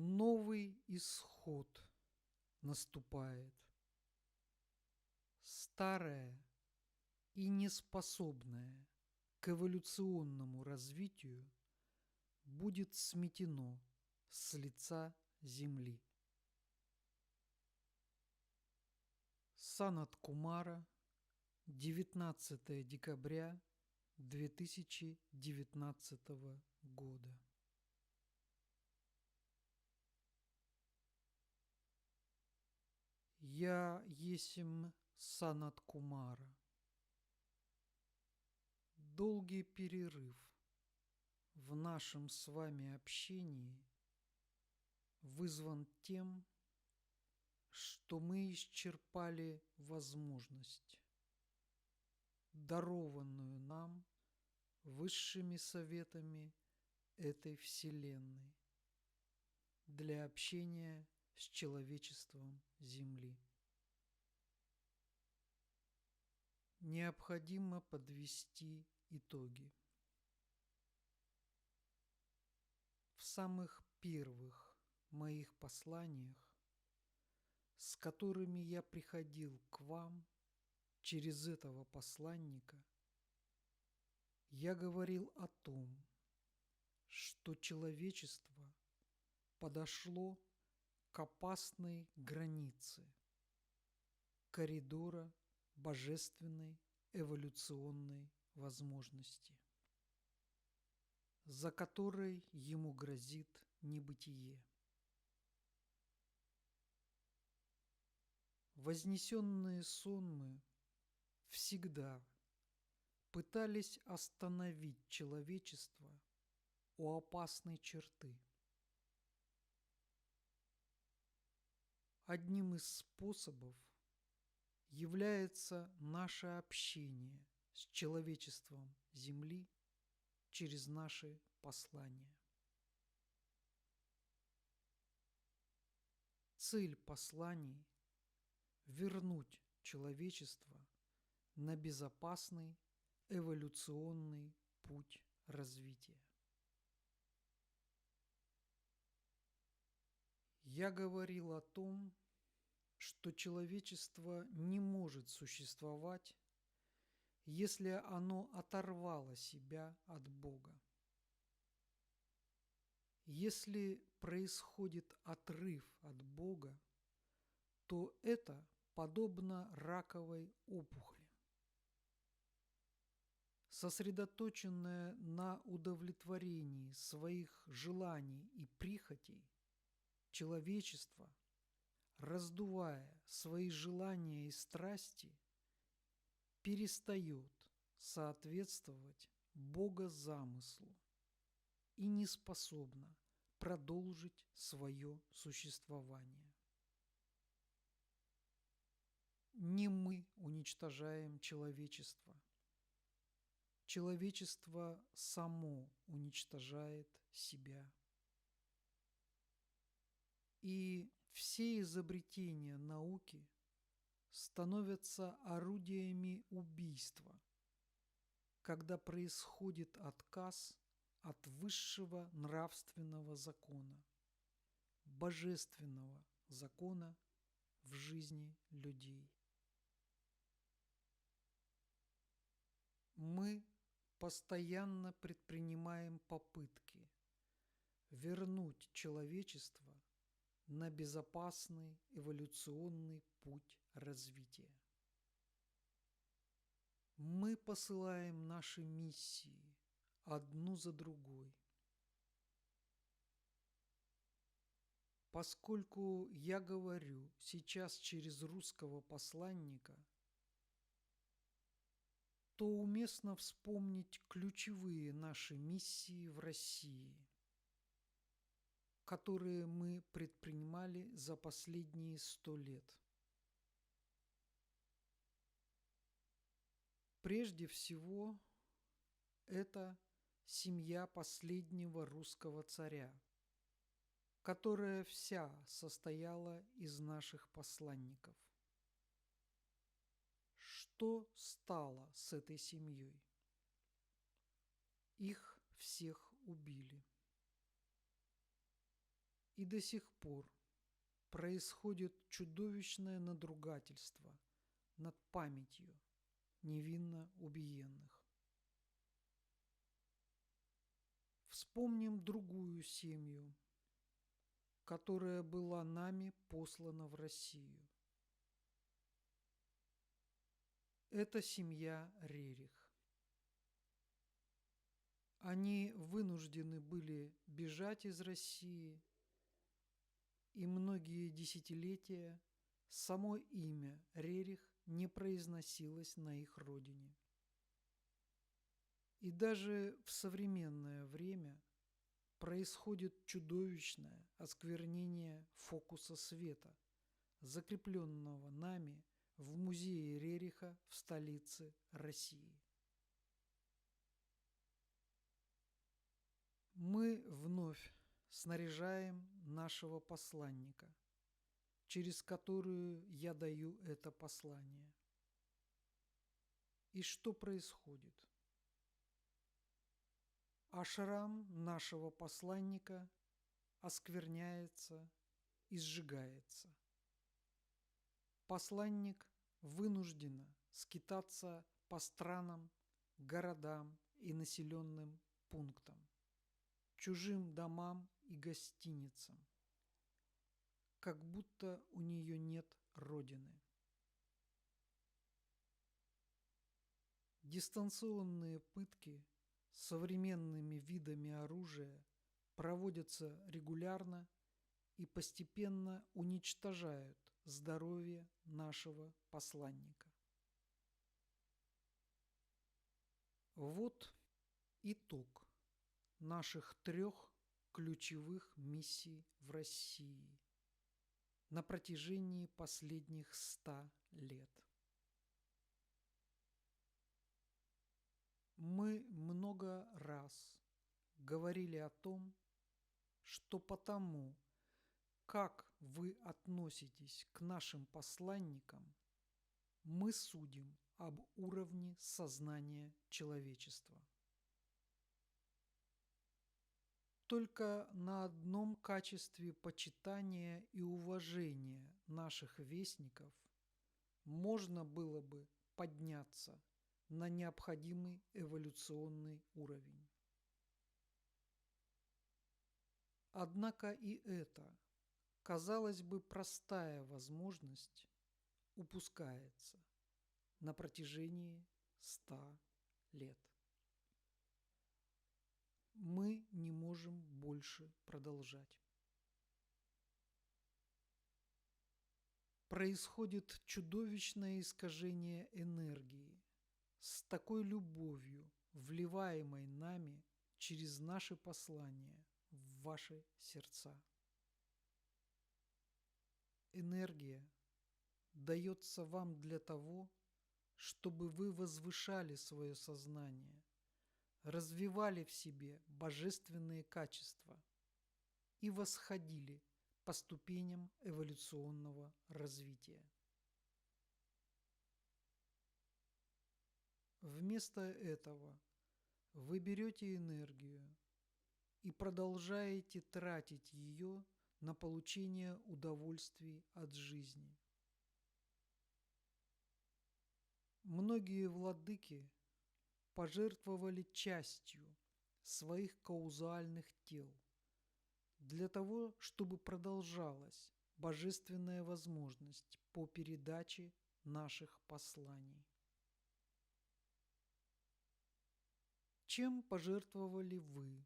Новый исход наступает. Старое и неспособное к эволюционному развитию будет сметено с лица Земли. Санат Кумара, 19 декабря 2019 года. Я есмь Санат Кумара. Долгий перерыв в нашем с вами общении вызван тем, что мы исчерпали возможность, дарованную нам высшими советами этой Вселенной для общения с человечеством Земли. Необходимо подвести итоги. В самых первых моих посланиях, с которыми я приходил к вам через этого посланника, я говорил о том, что человечество подошло к опасной границе коридора божественной эволюционной возможности, за которой ему грозит небытие. Вознесенные сонмы всегда пытались остановить человечество у опасной черты. Одним из способов является наше общение с человечеством Земли через наши послания. Цель посланий – вернуть человечество на безопасный эволюционный путь развития. Я говорил о том, что человечество не может существовать, если оно оторвало себя от Бога. Если происходит отрыв от Бога, то это подобно раковой опухоли. Сосредоточенное на удовлетворении своих желаний и прихотей, человечество, раздувая свои желания и страсти, перестает соответствовать Бога замыслу и не способно продолжить свое существование. Не мы уничтожаем человечество. Человечество само уничтожает себя. И все изобретения науки становятся орудиями убийства, когда происходит отказ от высшего нравственного закона, божественного закона в жизни людей. Мы постоянно предпринимаем попытки вернуть человечество на безопасный эволюционный путь развития. Мы посылаем наши миссии одну за другой. Поскольку я говорю сейчас через русского посланника, то уместно вспомнить ключевые наши миссии в России, которые мы предпринимали за последние 100 лет. Прежде всего, это семья последнего русского царя, которая вся состояла из наших посланников. Что стало с этой семьей? Их всех убили. И до сих пор происходит чудовищное надругательство над памятью невинно убиенных. Вспомним другую семью, которая была нами послана в Россию. Это семья Рерих. Они вынуждены были бежать из России, и многие десятилетия само имя Рерих не произносилось на их родине. И даже в современное время происходит чудовищное осквернение фокуса света, закрепленного нами в музее Рериха в столице России. Мы вновь снаряжаем нашего посланника, через которую я даю это послание. И что происходит? Ашрам нашего посланника оскверняется и сжигается. Посланник вынужден скитаться по странам, городам и населенным пунктам, чужим домам и гостиницам, как будто у нее нет родины. Дистанционные пытки современными видами оружия проводятся регулярно и постепенно уничтожают здоровье нашего посланника. Вот итог наших 3 ключевых миссий в России на протяжении последних 100 лет. Мы много раз говорили о том, что потому, как вы относитесь к нашим посланникам, мы судим об уровне сознания человечества. Только на одном качестве почитания и уважения наших вестников можно было бы подняться на необходимый эволюционный уровень. Однако и эта, казалось бы, простая возможность упускается на протяжении 100 лет. Мы не можем больше продолжать. Происходит чудовищное искажение энергии с такой любовью, вливаемой нами через наши послания в ваши сердца. Энергия дается вам для того, чтобы вы возвышали свое сознание, развивали в себе божественные качества и восходили по ступеням эволюционного развития. Вместо этого вы берете энергию и продолжаете тратить ее на получение удовольствий от жизни. Многие владыки пожертвовали частью своих каузальных тел для того, чтобы продолжалась божественная возможность по передаче наших посланий. Чем пожертвовали вы?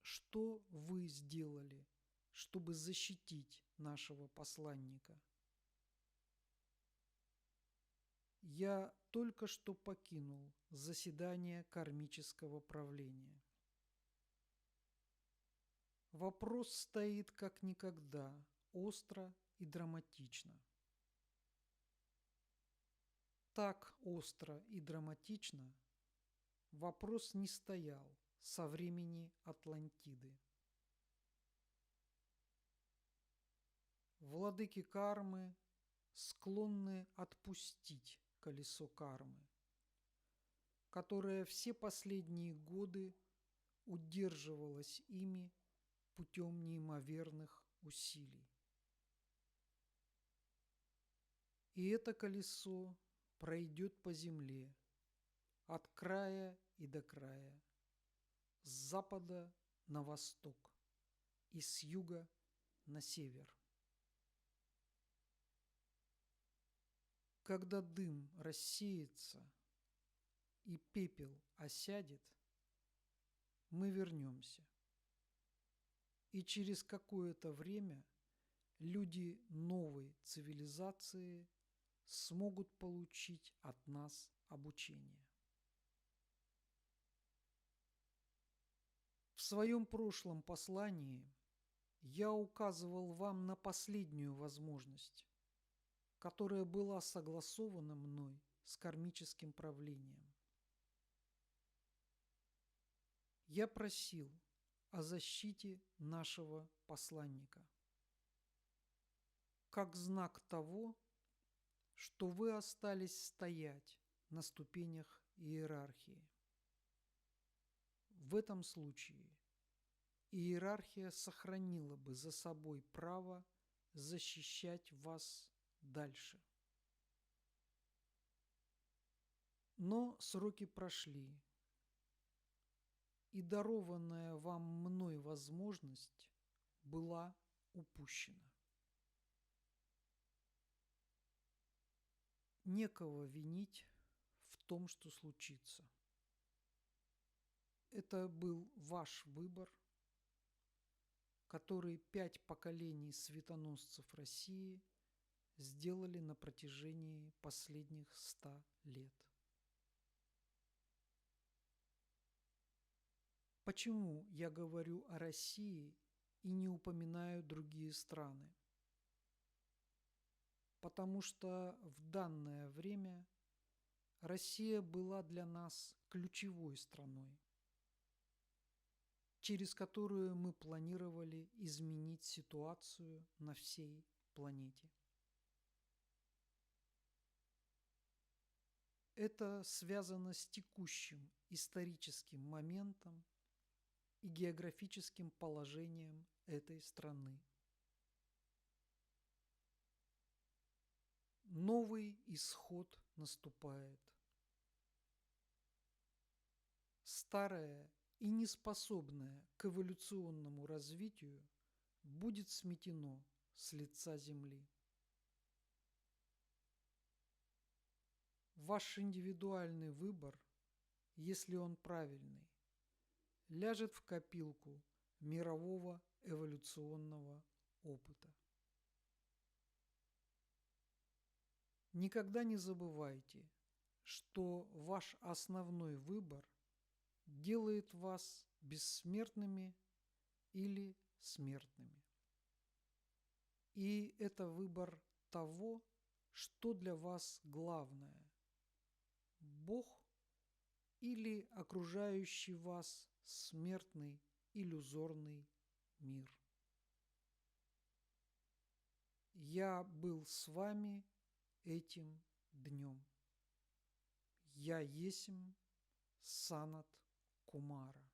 Что вы сделали, чтобы защитить нашего посланника? Я только что покинул заседание кармического правления. Вопрос стоит как никогда остро и драматично. Так остро и драматично вопрос не стоял со времени Атлантиды. Владыки кармы склонны отпустить колесо кармы, которое все последние годы удерживалось ими путем неимоверных усилий. И это колесо пройдет по земле от края и до края, с запада на восток и с юга на север. Когда дым рассеется и пепел осядет, мы вернемся. И через какое-то время люди новой цивилизации смогут получить от нас обучение. В своем прошлом послании я указывал вам на последнюю возможность, которая была согласована мной с кармическим правлением. Я просил о защите нашего посланника, как знак того, что вы остались стоять на ступенях иерархии. В этом случае иерархия сохранила бы за собой право защищать вас дальше. Но сроки прошли, и дарованная вам мной возможность была упущена. Некого винить в том, что случится. Это был ваш выбор, который 5 поколений светоносцев России сделали на протяжении последних 100 лет. Почему я говорю о России и не упоминаю другие страны? Потому что в данное время Россия была для нас ключевой страной, через которую мы планировали изменить ситуацию на всей планете. Это связано с текущим историческим моментом и географическим положением этой страны. Новый исход наступает. Старое и неспособное к эволюционному развитию будет сметено с лица земли. Ваш индивидуальный выбор, если он правильный, ляжет в копилку мирового эволюционного опыта. Никогда не забывайте, что ваш основной выбор делает вас бессмертными или смертными. И это выбор того, что для вас главное – Бог или окружающий вас смертный иллюзорный мир. Я был с вами этим днем. Я есмь Санат Кумара.